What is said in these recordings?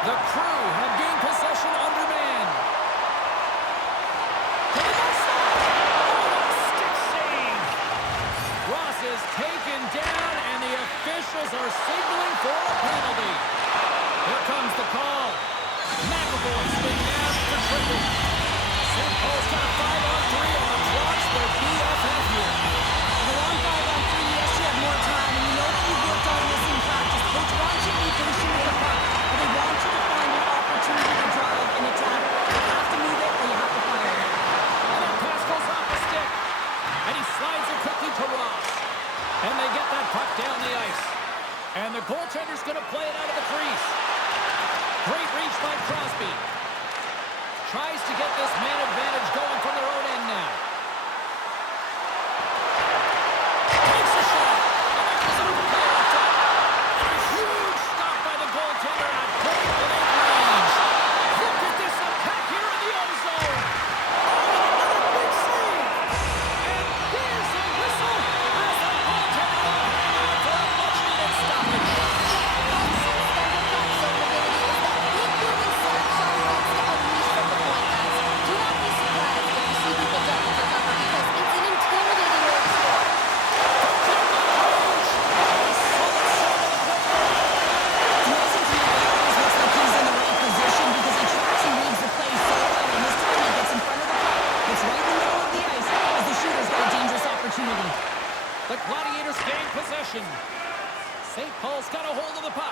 The Crew have gained possession under man. Stick save. Ross is taken down, and the officials are signaling for a penalty. Here comes the call. McAvoy's been nabbed for tripping. St. Paul's got a 5-on-3 on the clock. Their BFF here. The long 5-on-3, yes, you have more time, and you know that you've worked on this in practice. Coach wants you to be finishing with the puck, but they want you to find an opportunity to drive and attack. You have to move it, or you have to fire it. And that pass goes off the stick. And he slides it quickly to Ross. And they get that puck down the ice. And the goaltender's going to play it out of the crease. Great reach by Crosby. Tries to get this man advantage going from their own end now. Takes a shot. And that goes over the left top. And a huge stop by the goaltender at point-blank range. Look at this attack here in the O-zone. Oh, another big save. And there's a whistle as the goaltender will hang out for a much-needed stoppage. The Gladiators gain possession. St. Paul's got a hold of the puck.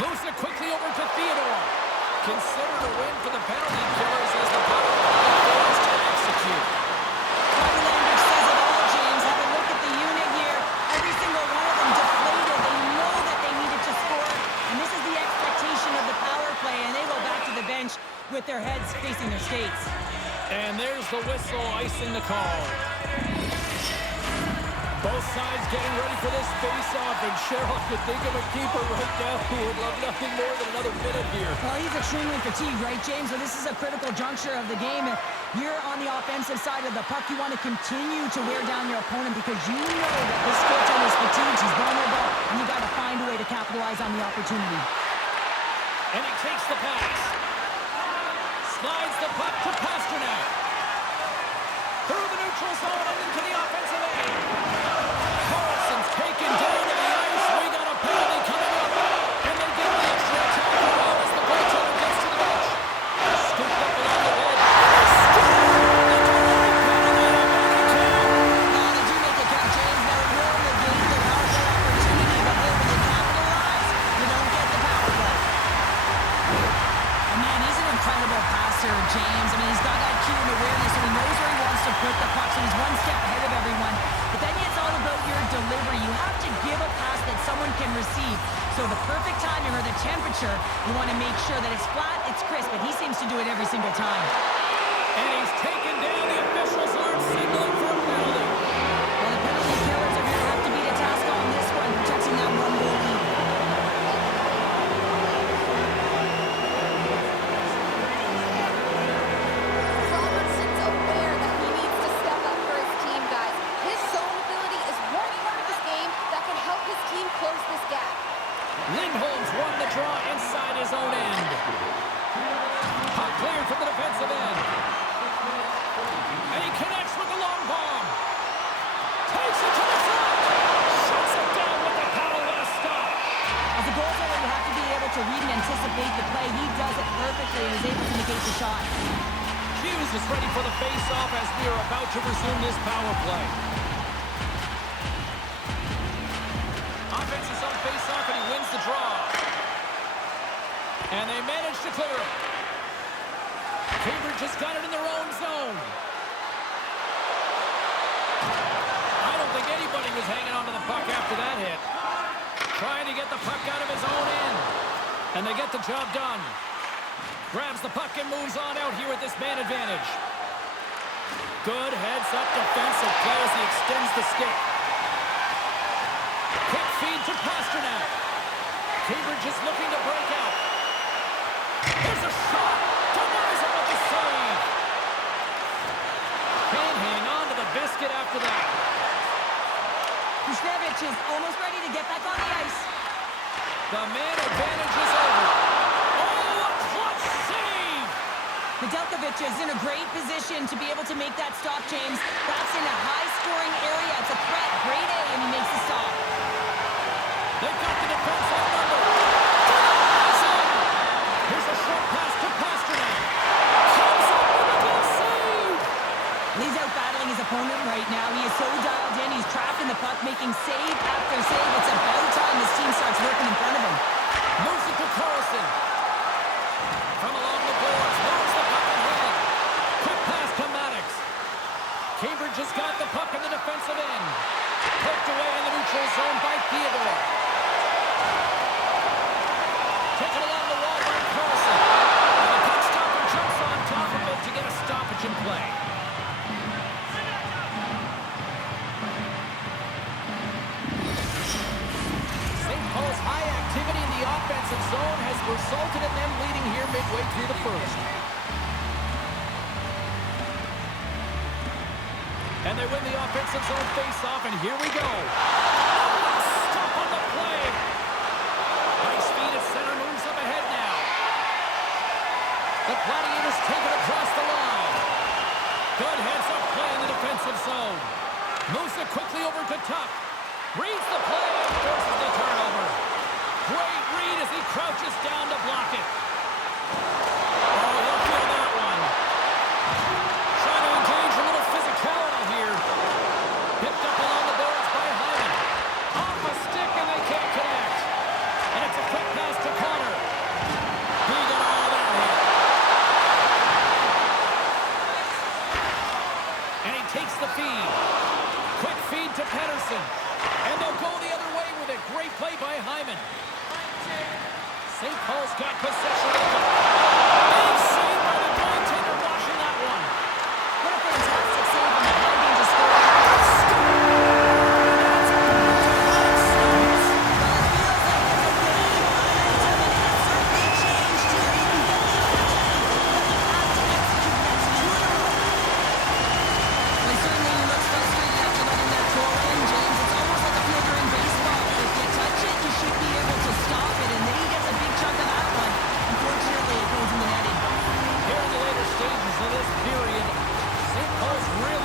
Moves it quickly over to Theodore. Considered a win for the penalty killers as the power play fails to execute. Body language says it all, James. Have a look at the unit here. Every single one of them deflated. They know that they needed to score, and this is the expectation of the power play, and they go back to the bench with their heads facing their skates. And there's the whistle icing the call. Both sides getting ready for this face-off, and Cheryl could think of a keeper right now who would love nothing more than another minute here. Well, he's extremely fatigued, right, James? So this is a critical juncture of the game. If you're on the offensive side of the puck, you want to continue to wear down your opponent because you know that this goaltender is fatigued, he's vulnerable, and you got to find a way to capitalize on the opportunity. And he takes the pass. Slides the puck to Pasternak. Through the neutral zone and into the offensive end. Carlson's taken down to the ice. We got a penalty coming up. And they get the extra attack around as the goaltender gets to the bench. Scooped up along the edge. Now, did you make a count, James? Now, we're in the game. They're out for opportunity, but then when they capitalize, you don't get the power play. And man, he's an incredible passer, James. I mean, he's got IQ and awareness, so he knows where he wants to put the puck, so he's one step ahead of everyone. But then it's all about your delivery. You have to give a pass that someone can receive. So the perfect timing or the temperature, you want to make sure that it's flat, it's crisp, and he seems to do it every single time. And he's taken down. The officials aren't signaling for a penalty. Well, the penalty killers are going to have to beat a task on this one, protecting that one-goal lead. Robertson's aware that he needs to step up for his team, guys. His zone ability is one part of this game that can help his team close this gap. Lindholm's won the draw inside his own end. Puck cleared from the defensive end. And he connects with the long bomb. Takes it to the front. Shuts it down with the power with a stop. As a goaltender, you have to be able to read and anticipate the play. He does it perfectly and is able to negate the shot. Hughes is ready for the face-off as we are about to resume this power play. Offense is on face-off and he wins the draw. And they manage to clear it. Cambridge has got it in their own zone. I don't think anybody was hanging on to the puck after that hit. Trying to get the puck out of his own end. And they get the job done. Grabs the puck and moves on out here with this man advantage. Good heads-up defensive play as he extends the stick. Quick feed to Pasternak. Cambridge is looking to break out. There's a shot. Denies him with the save. Can't hang on to the biscuit after that. Kuznevich is almost ready to get back on the ice. The man advantage is over. Oh, switch is in a great position to be able to make that stop, James. That's in a high-scoring area. It's a threat. Grade A, and he makes the stop. They've got the defense on number. Here's a short pass to Pasternak. Comes up with a big save. He's out battling his opponent right now. He is so dialed in. He's tracking the puck, making save after save. It's about time his team starts working in front of him. Moves it to Carlson. From along the boards, moves the puck ahead. Quick pass to Maddox. Cambridge has got the puck in the defensive end. Poked away in the neutral zone by Theodore. Taken along the wall by Carlson. And the puck stopper jumps on top of it to get a stoppage in play. St. Paul's high activity in the offensive zone has resulted in them leading here midway through the first. And they win the offensive zone face-off, and here we go. Stop on the play. Nice feed at center, moves up ahead now. The Gladiators take it across the line. Good heads-up play in the defensive zone. Moves it quickly over to Tuck. Reads the play and forces the turnover. Great read as he crouches down to block it. Oh, look at that one. Trying to engage a little physicality here. Picked up along the boards by Hyman. Off a stick and they can't connect. And it's a quick pass to Connor. He got all that hit. And he takes the feed. Quick feed to Pedersen. And they'll go the other way with it. Great play by Hyman. St. Paul's got possession of the puck. Big save by the goaltender watching that one. What a fantastic save on the high danger score.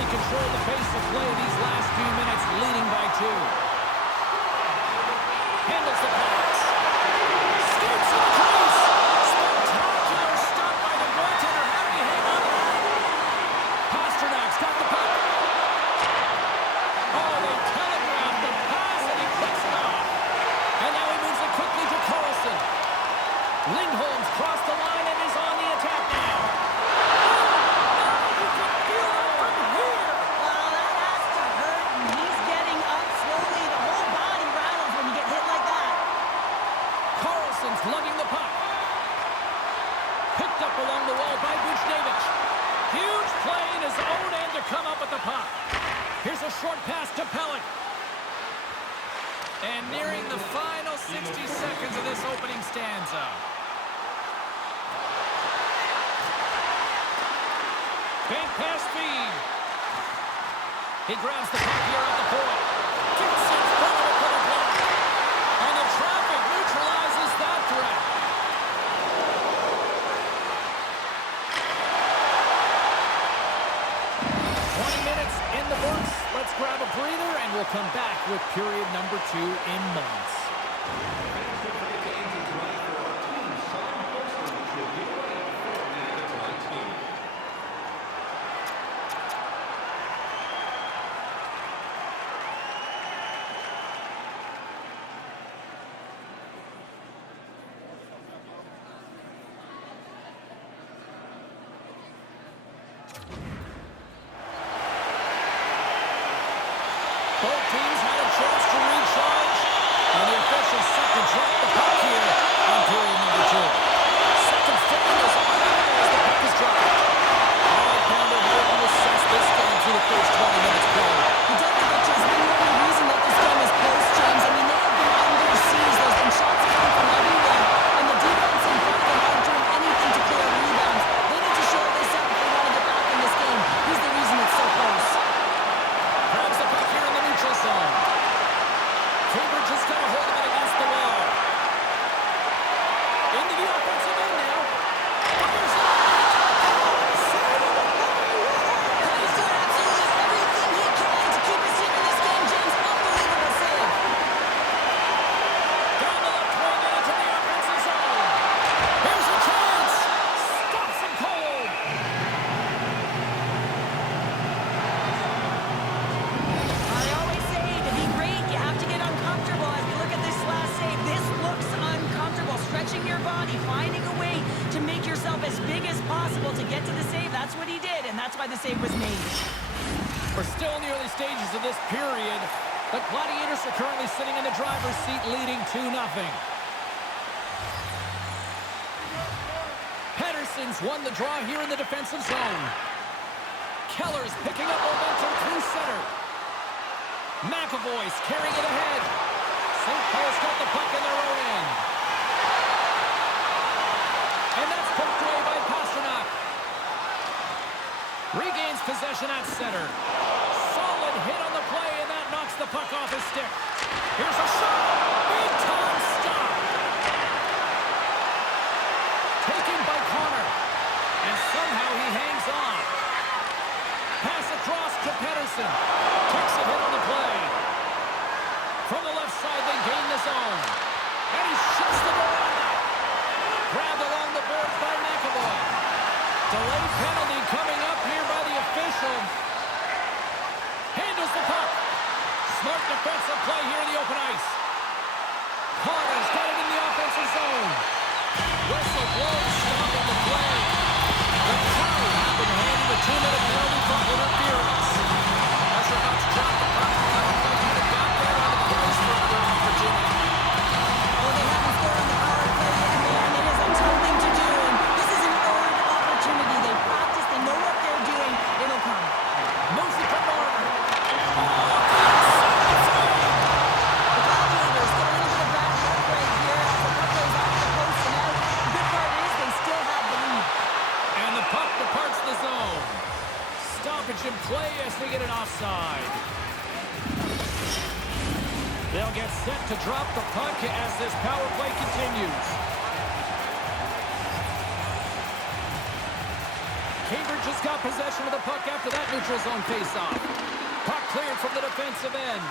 Control the pace of play these last few minutes, leading by 2. Handles the pass. Skates in the crease. Spectacular stop by the goaltender. How do you hang on to that? Pasternak's got the puck. Oh, they telegraphed the pass and he picks it off. And now he moves it quickly to Carlson. Lindholm's crossed the line and is on the attack now. Lugging the puck. Picked up along the wall by Buchnevich. Huge play in his own end to come up with the puck. Here's a short pass to Pellick. And nearing the final 60 seconds of this opening stanza. Bank pass feed. He grabs the puck here at the point. Gets in front of it for the block. And the traffic neutralizes that threat. In the books, let's grab a breather and we'll come back with period number 2 in moments. Both teams had a chance to recharge, and the officials set the finding a way to make yourself as big as possible to get to the save. That's what he did, and that's why the save was made. We're still in the early stages of this period. The Gladiators are currently sitting in the driver's seat, leading 2-0. Pedersen's won the draw here in the defensive zone. Keller's picking up momentum through center. McAvoy's carrying it ahead. St. Paul's got the puck in their own end. And that's poked away by Pasternak. Regains possession at center. Solid hit on the play, and that knocks the puck off his stick. Here's a shot. Big time stop. Taken by Connor. And somehow he hangs on. Pass across to Pedersen. Takes a hit on the play. From the left side, they gain the zone. And he shuts the door on that. Grabbed along the boards by McAvoy. Delayed penalty coming up here by the official. Handles the puck. Smart defensive play here in the open ice. Connor's got it in the offensive zone. Whistle blows, stopping the play. The Crowd have been handing the 2-minute penalty for interference. Astronaut's dropped the puck. I don't think he'd have got there on the ice for another opportunity. Well, they haven't scored on the power play yet, man. It is a tough thing to do, and this is an earned opportunity. They practice, they know what they're doing. It'll come. Moves it from Marner. The Gladiators get a little bit of bad luck right here as the puck goes off the post and out. The good part is they still have the lead. And the puck departs the zone. Stoppage in play as they get an offside. They'll get set to drop the puck as this power play continues. Cambridge has got possession of the puck after that neutral zone faceoff. Puck cleared from the defensive end.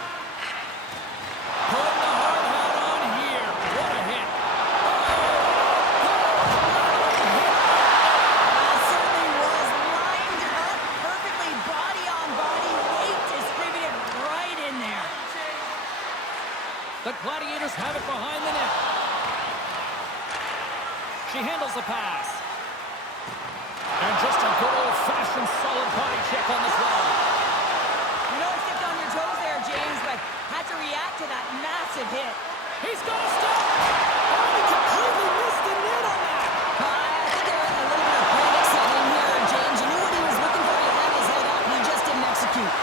Putting the hard hat on here. What a hit. Certainly was lined up perfectly, body on body, weight distributed right in there. The Gladiators have it behind the net. She handles the pass. And just a good old-fashioned solid body check on this one. You know, stepped on your toes there, James, but had to react to that massive hit. He's got to stop. Oh, he completely missed the net on that. I think there was a little bit of panic setting here, James. You knew what he was looking for. He had his head up. He just didn't execute.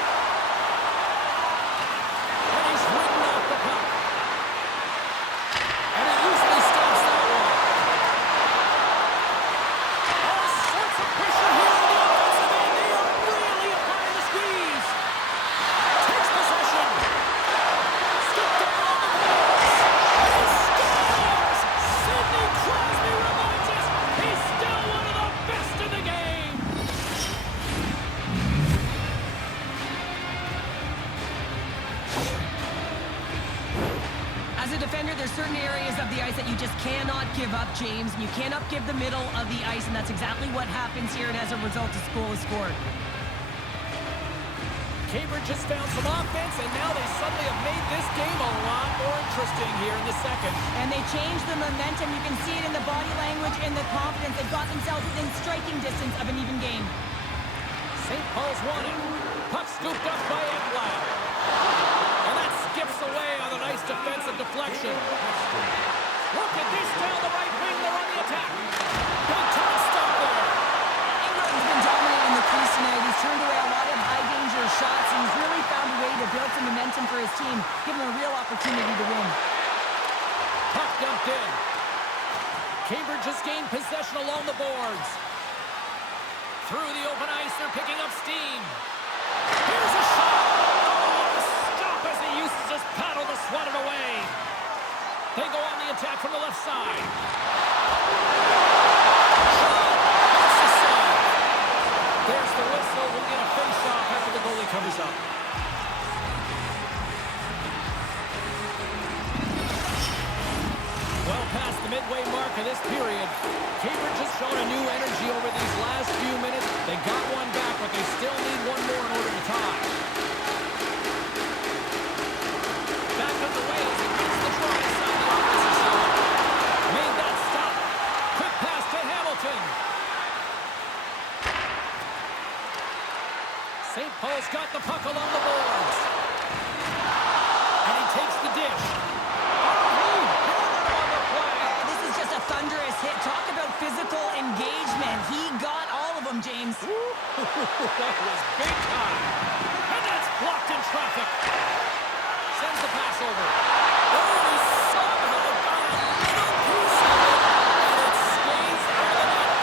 And he's ridden off the puck. And he usually stops that one. All sorts of pressure here on the offensive end. They are really applying the squeeze. Takes possession. Scooped down on the boards. He scores! Sidney Crosby reminds us he's still one of the best in the game. As a defender, there's certain areas of the ice that you just cannot give up, James. You cannot give the middle of the ice, and that's exactly what happens here, and as a result, a goal is scored. Cambridge has found some offense, and now they suddenly have made this game a lot more interesting here in the second. And they changed the momentum. You can see it in the body language and the confidence. They've got themselves within striking distance of an even game. St. Paul's won it. Puck scooped up by Ekblad. And that skips away on a nice defensive deflection. Look at this down the right wing. They're on the attack. Big time stop there. Ingram's been dominating the crease tonight. He's turned away a lot of high-danger shots, and he's really found a way to build some momentum for his team, give him a real opportunity to win. Puck dumped in. Cambridge has gained possession along the boards. Through the open ice, they're picking up steam. Here's a shot. Oh, what a stop as he uses his paddle to swat it away. They go on the attack from the left side. That's the save. There's the whistle. We'll get a face-off after the goalie comes up. Well past the midway mark of this period, Cambridge has shown a new energy over these last few minutes. They got one back, but they still need one more in order to tie. Back up the Wales and gets the draw inside the offensive zone. Made that stop. Quick pass to Hamilton. St. Paul's got the puck along the boards. And he takes the dish. This is just a thunderous hit. Talk about physical engagement. He got all of them, James. That was big time. And that's blocked in traffic. Sends the pass over. Oh, he somehow got a little piece of it. And it stays out of the net.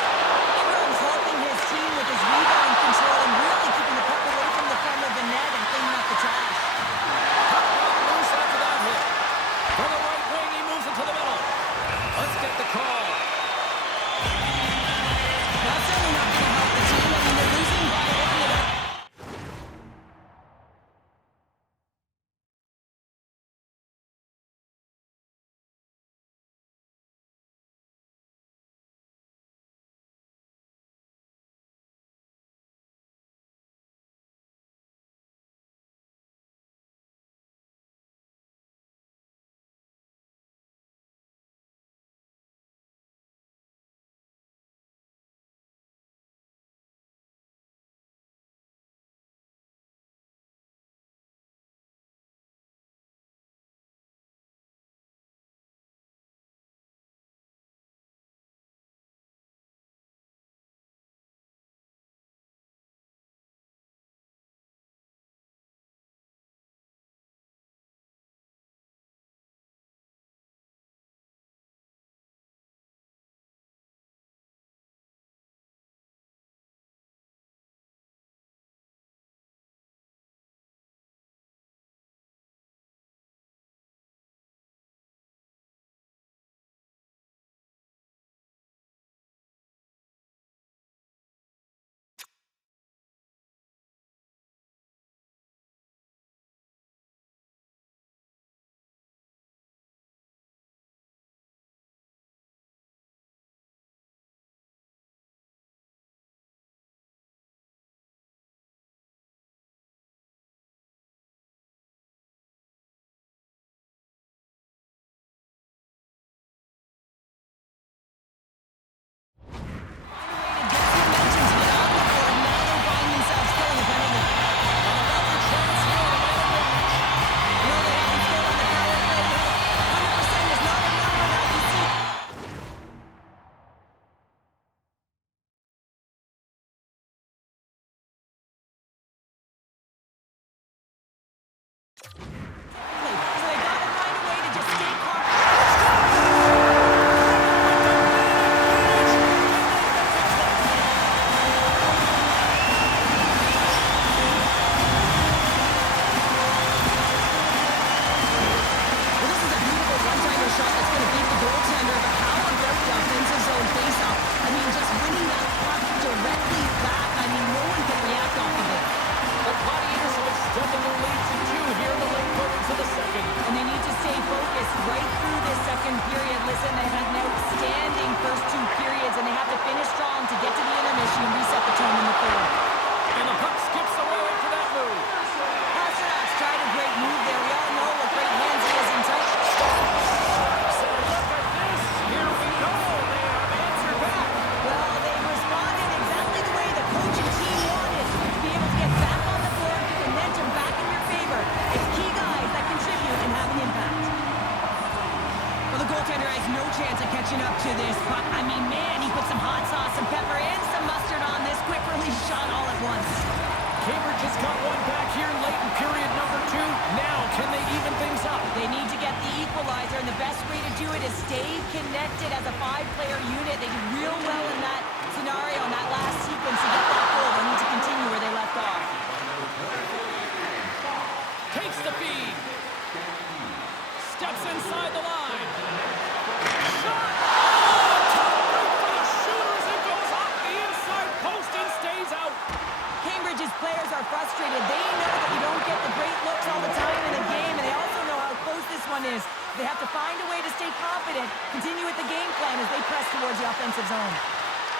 Ingram's helping his team with his rebound control and really keeping the puck away from the front of the net and cleaning up the trash. Puck got loose after that hit. From the right wing, he moves into the middle. Let's get the call. That's certainly not going to help the team. I mean, they're losing by one.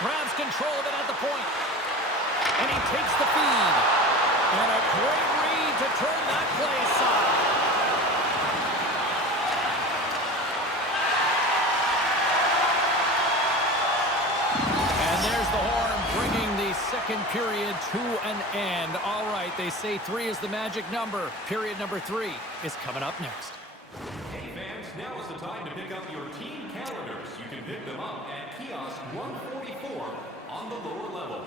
Grabs control of it at the point. And he takes the feed. And a great read to turn that play aside. second period to an end. All right, they say 3 is the magic number. Period number 3 is coming up next. Hey fans, now is the time to pick up your team calendars. You can pick them up at kiosk 144 on the lower level.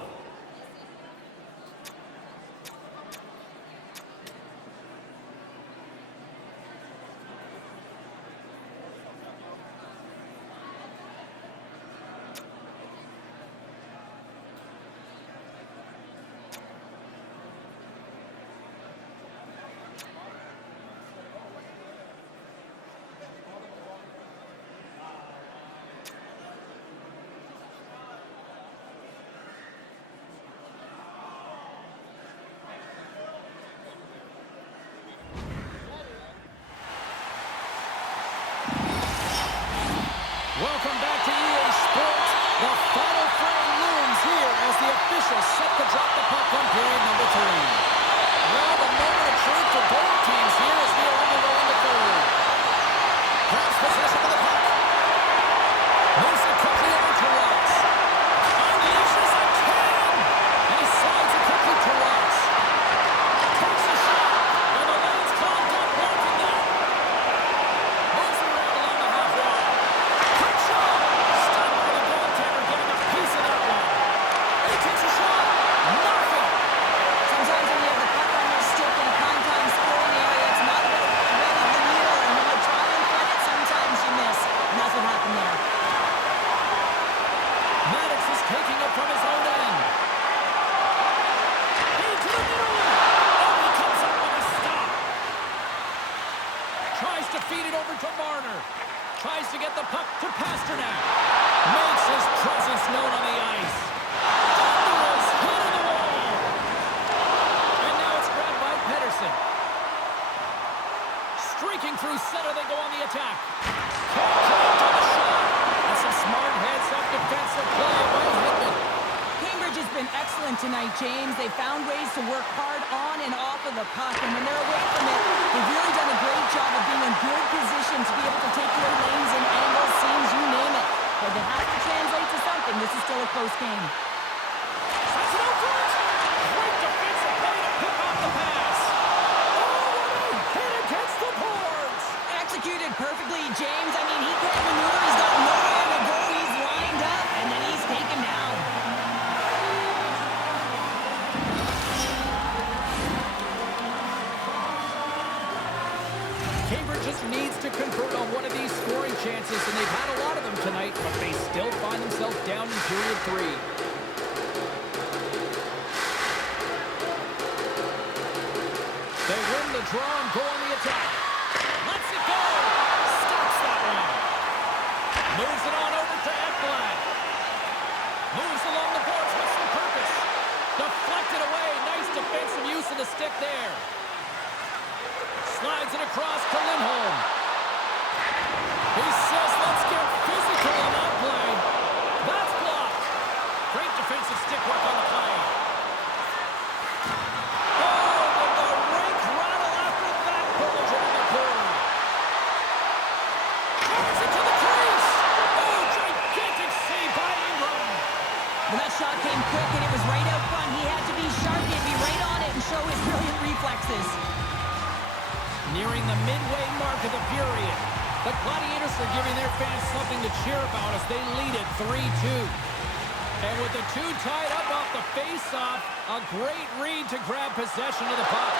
Welcome back to EA Sports. The final frame looms here as the officials set to drop the puck on period number 3. Well, the moment of truth for both teams here as we are underway in the third. Grabs possession of the puck. Moves it quickly over to Ross. Unleashes a cannon! And he slides it quickly to Ross. Takes a shot. And the lane's clogged up, blocking that. Moves it around along the half wall. Quick shot! Stopped by the goaltender, getting a piece of that one. And he takes a shot. Nothing! Sometimes when you have the puck on your stick in a prime-time scoring area, it's not about threading the needle. And when you try and thread it, sometimes you miss. And that's what happened there. Maddox is taking it from his own end. Into the middle! Oh, he comes up with a stop. Tries to feed it over to Marner. Tries to get the puck to Pasternak. Makes his presence known on the ice. Thunderous hit in the wall. And now it's grabbed by Pedersen. Streaking through center, they go on the attack. Can't connect on the shot. And some smart heads-up defensive play by Hedman. Cambridge has been excellent tonight, James. They found ways to work hard on and off of the puck, and when they're away from it, they've really done a great job of being in good position to be able to take away lanes and angles, seams, you name it. But it has to translate to something. This is still a close game. Sets it out for it. Great defensive play to pick off the pass. Oh, what a hit against the boards. Executed perfectly, James. I mean, he can't maneuver. He's got nowhere to go. He's lined up, and then he's taken down. Cambridge just needs to convert on one of these scoring chances, and they've had a lot of them tonight, but they still find themselves down in period 3. They win the draw and go on the attack. Lets it go. Stops that one. Moves it on over to Ekblad. Moves along the boards with some purpose. Deflected away. Nice defensive use of the stick there. Slides it across to Lindholm. He says, let's get physical on that play. That's blocked. Great defensive stick work on the play. Oh, but the rink rattle after that collision in the corner. Drives it to the crease. Oh, gigantic save by Ingram. Well, that shot came quick, and it was right out front. He had to be sharp. He had to be right on it and show his brilliant reflexes. Nearing the midway mark of the period. The Gladiators are giving their fans something to cheer about as they lead it 3-2. And with the two tied up off the face-off, a great read to grab possession of the puck.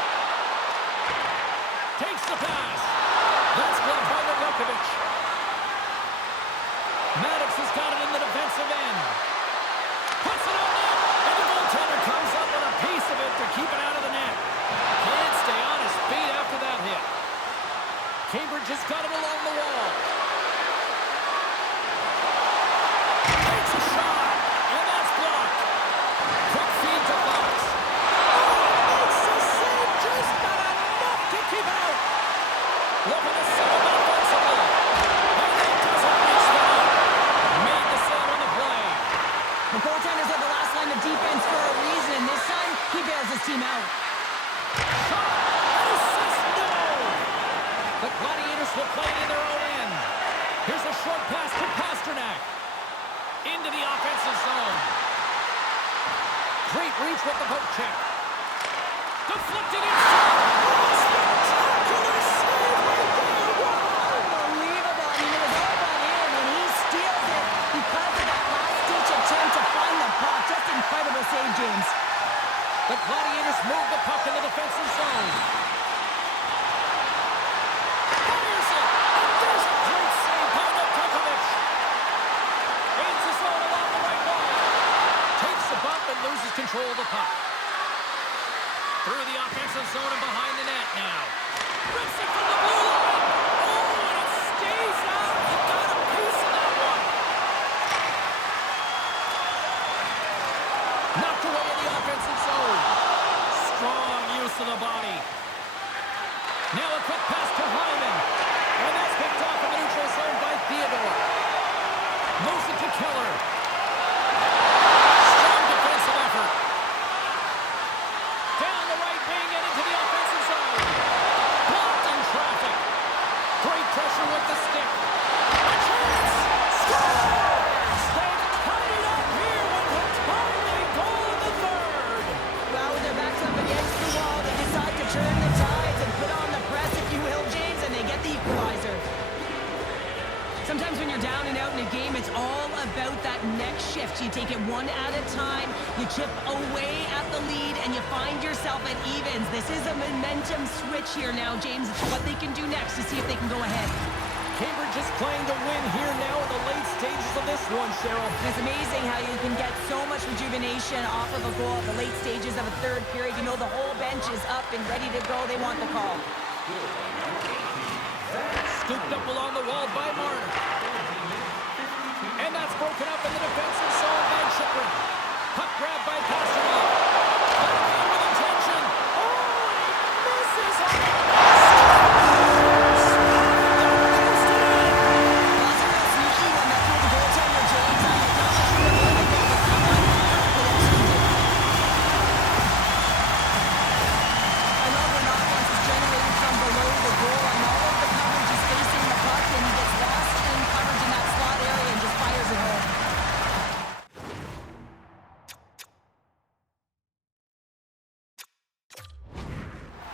Takes the pass. That's blocked by Nedeljkovic. Maddox has got it in the defensive end. Puts it on net. And the goaltender comes up with a piece of it to keep it out of the net. Can't stay on his feet after that hit. Cambridge has got it along the wall. Takes a shot, and that's blocked. Quick feed to Fox. Oh, makes the save, just not enough to keep out. Looking to save it offensively. And that doesn't reach the net. Made the save on the play. The goaltenders are the last line of defense for a reason. This time, he bails his team out. The Gladiators will play it in their own end. Here's a short pass to Pasternak. Into the offensive zone. Great reach with the poke check. Deflected inside. Spectacular save right there. Unbelievable. I mean, it was all but in, and he steals it because of that last-ditch attempt to find the puck. Just incredible save, James. The Gladiators move the puck in the defensive zone. Fires it, and there's a great save by Nedeljkovic. Gains the zone along the right wall. Takes the bump and loses control of the puck. Through the offensive zone and behind the net now. Rips it from the blue line. Oh, and it stays out. He got a piece of that one. Knocked away in the offensive zone. Strong use of the body. Now a quick pass to Hyman. And that's picked off in the neutral zone by Theodore. Moves it to Keller. Strong defensive effort. Down the right wing and into the offensive zone. Blocked in traffic. Great pressure with the stick. A chance. Scores! They've tied it up here with a timely goal in the third. Well, with their backs up against the wall, they decide to turn the tides and put on the press, if you will, James, and they get the equalizer. Sometimes when you're down and out in a game, it's all about that next shift. You take it one at a time, you chip away at the lead, and you find yourself at evens. This is a momentum switch here now, James. It's what they can do next to see if they can go ahead. Cambridge is playing to win here now in the late stages of this one, Cheryl. And it's amazing how you can get so much rejuvenation off of a goal at the late stages of a third period. You know the whole bench is up and ready to go. They want the call. Scooped up along the wall by Marner. And that's broken up in the defensive zone by Chyprin. Puck grabbed by Pasternak. Batman with intention. Oh, and he misses on the Sneaky one that threw the goaltender, James. I'm not sure who avoided that, but that one could execute. I love when offense is generated from below the goal, and all of the coverage is facing the puck, and he gets lost in coverage in that slot area and just fires it home.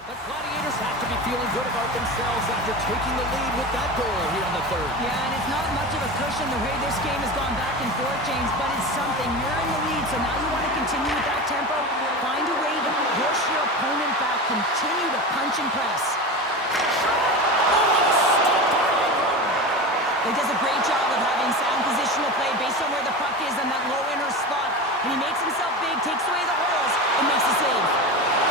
The Gladiators have to be feeling good about themselves after taking the lead with that goal here in the third. Yeah, and it's not much of a cushion the way this game has gone back and forth, James, but it's something. You're in the lead, so now you want to continue with that tempo. Find a way to push your opponent back. Continue to punch and press. He does a great job of having sound positional play based on where the puck is on that low inner spot. And he makes himself big, takes away the holes, and makes a save.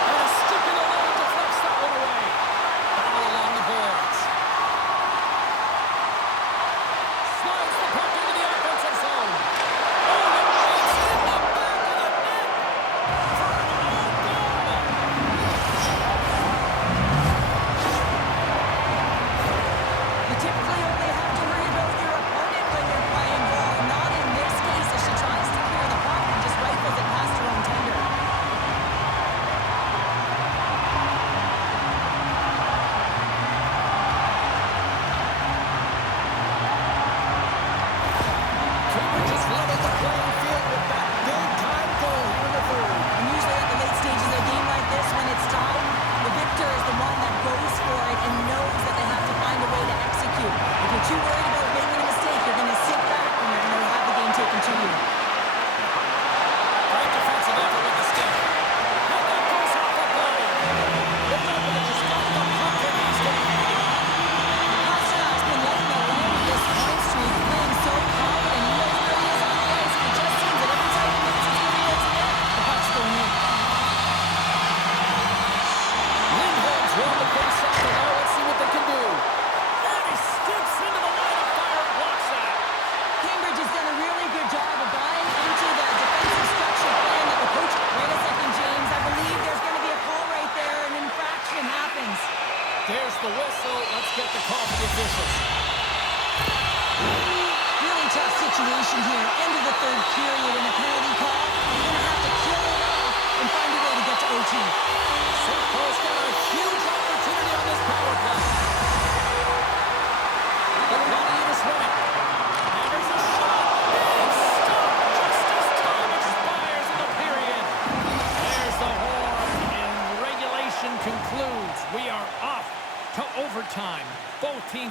And a stick in the lane deflects that one away. Battle along the boards. Slides the puck into the offensive zone. Oh, and shoots it in the back of the net. For an own goal. You typically only have to worry about your opponent when you're playing goal. Not in this case. A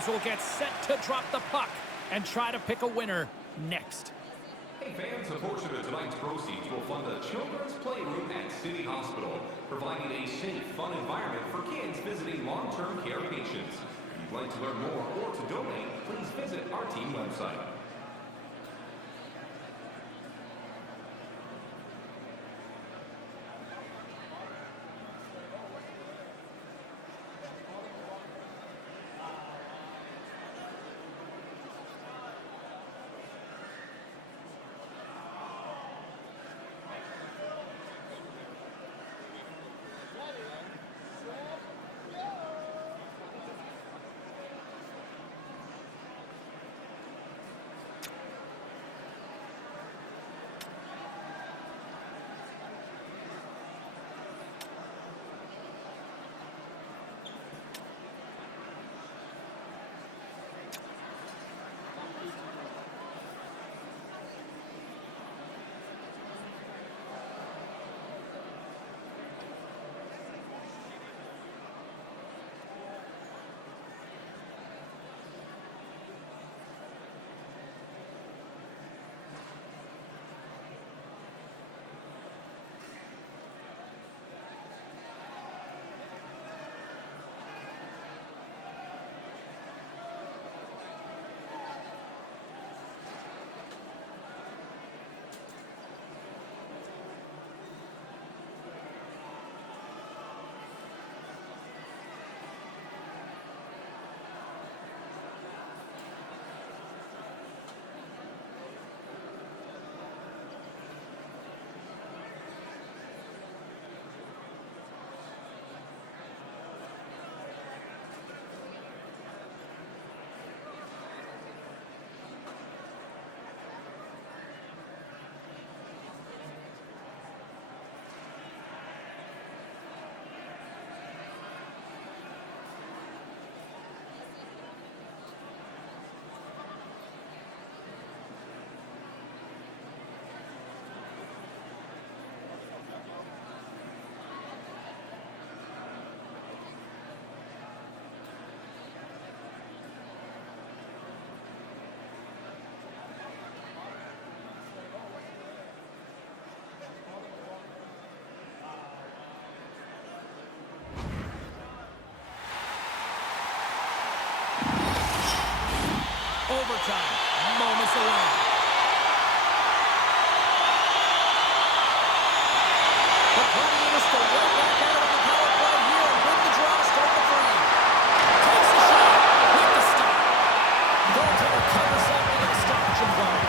will get set to drop the puck and try to pick a winner next. Hey fans, a portion of tonight's proceeds will fund a children's playroom at City Hospital, providing a safe, fun environment for kids visiting long-term care patients. If you'd like to learn more or to donate, please visit our team website. Overtime, moments away. The Gladiators go right back out on the power play here and win the draw to start the frame. Takes the shot with the stop. Goaltender covers up with a stoppage and goal.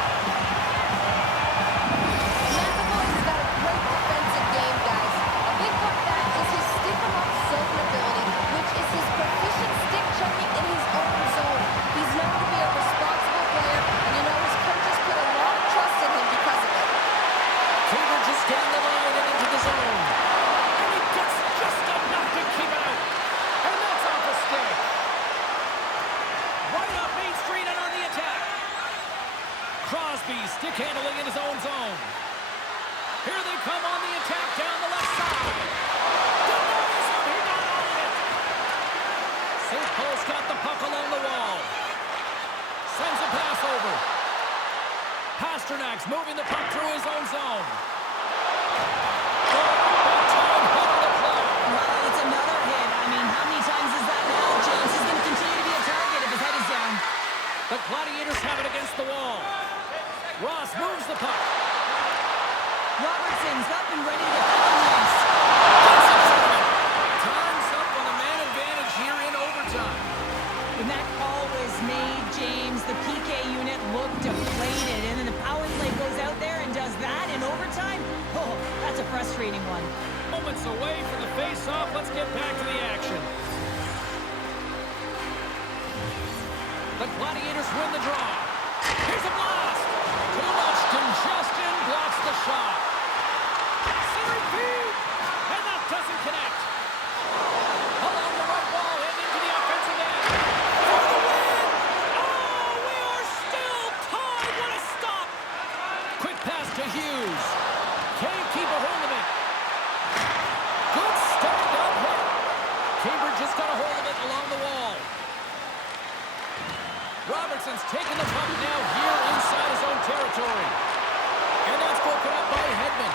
McAvoy's got a great defensive game, guys. A big part of that is his stick-em-up zone ability, which is his proficient stick checking in his own zone. He's known to be a responsible player, and you know his coaches put a lot of trust in him because of it. Cambridge is getting the line and into the zone. And he gets just enough to keep it out. And that's off a stick. Right up Main Street and on the attack. Crosby stick handling in his own zone. Here they come on the attack down the left side. Denies him. He got all of it. St. Paul's got the puck along the wall. Sends a pass over. Pasternak's moving the puck through his own zone. Big-time hit on the play. Well, it's another hit. I mean, how many times is that now? James is going to continue to be a target if his head is down. The Gladiators have it against the wall. Ross moves the puck. Robertson's up and ready to defend on the ice. Gets it from him. Time's up on the man advantage here in overtime. When that call was made, James, the PK unit looked deflated, and then the power play goes out there and does that in overtime? Oh, that's a frustrating one. Moments away from the face-off. Let's get back to the action. The Gladiators win the draw. Here's a blast. Too much congestion blocks the shot. Centering feed. And that doesn't connect. Along the right wall and into the offensive end. For the win. Oh, we are still tied. What a stop. Quick pass to Hughes. Can't keep a hold of it. Good stand-up hit. Cambridge just got a hold of it along the wall. Robertson's taking the puck now here inside his own territory. And that's broken up by Hedman.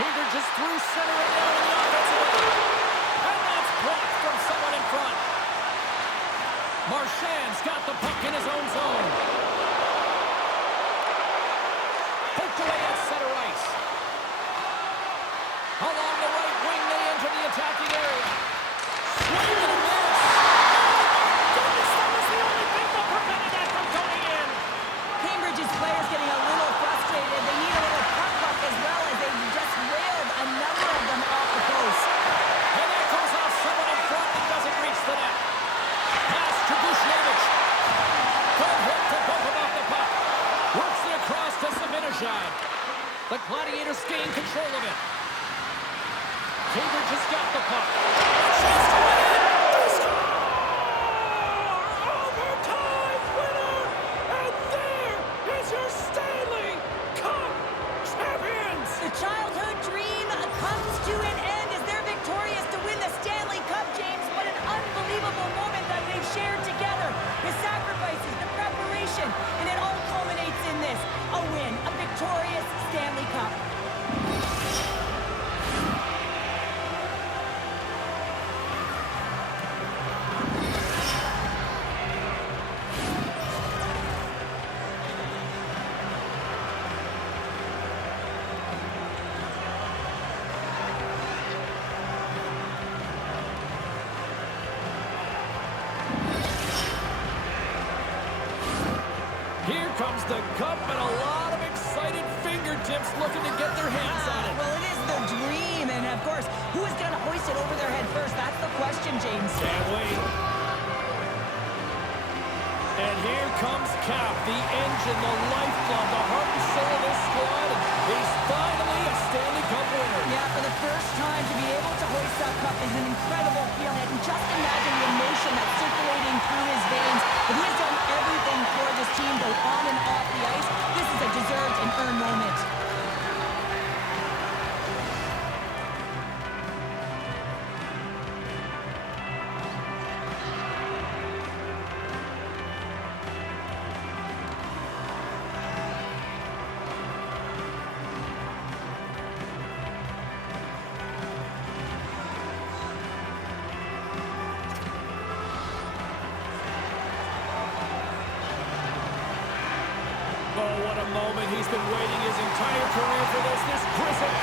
Cambridge is through center and now in the offensive end. And that's blocked from someone in front. Marchand's got the puck in his own zone. Poked away at center ice. Along the right wing, they enter the attacking area. Swing and a miss. Goodness, that was the only thing that prevented that from going in. Cambridge's players getting a little frustrated. They need a little puck luck as well as they just railed a number of them off the post. And that goes off someone in front and doesn't reach the net. Pass to Bushnevich. Good hit to both him off the puck. Works it across to Zibanejad. The Gladiators gain control of it. Cambridge has got the puck. Chance to win it. They score! Overtime winner! And there is your Stanley Cup champions! The childhood dream comes to an end as they're victorious to win the Stanley Cup, James. What an unbelievable moment that they've shared together. The sacrifices, the preparation, and it all culminates in this. A win, a victorious Stanley Cup. Here comes the cup and a lot of excited fingertips looking to get their hands on it. Well, it is the dream, and of course, who is going to hoist it over their head first? That's the question, James. Can't wait. And here comes Cap, the engine, the lifeblood, the heart and soul of this squad. He's finally a Stanley Cup winner. Yeah, for the first time to be able to hoist that cup is an incredible feeling. I can just imagine the emotion that's circulating through his veins. But he has done everything for this team, both on and off the ice. This is a deserved and earned moment. Oh, what a moment. He's been waiting his entire career for this. This grizzled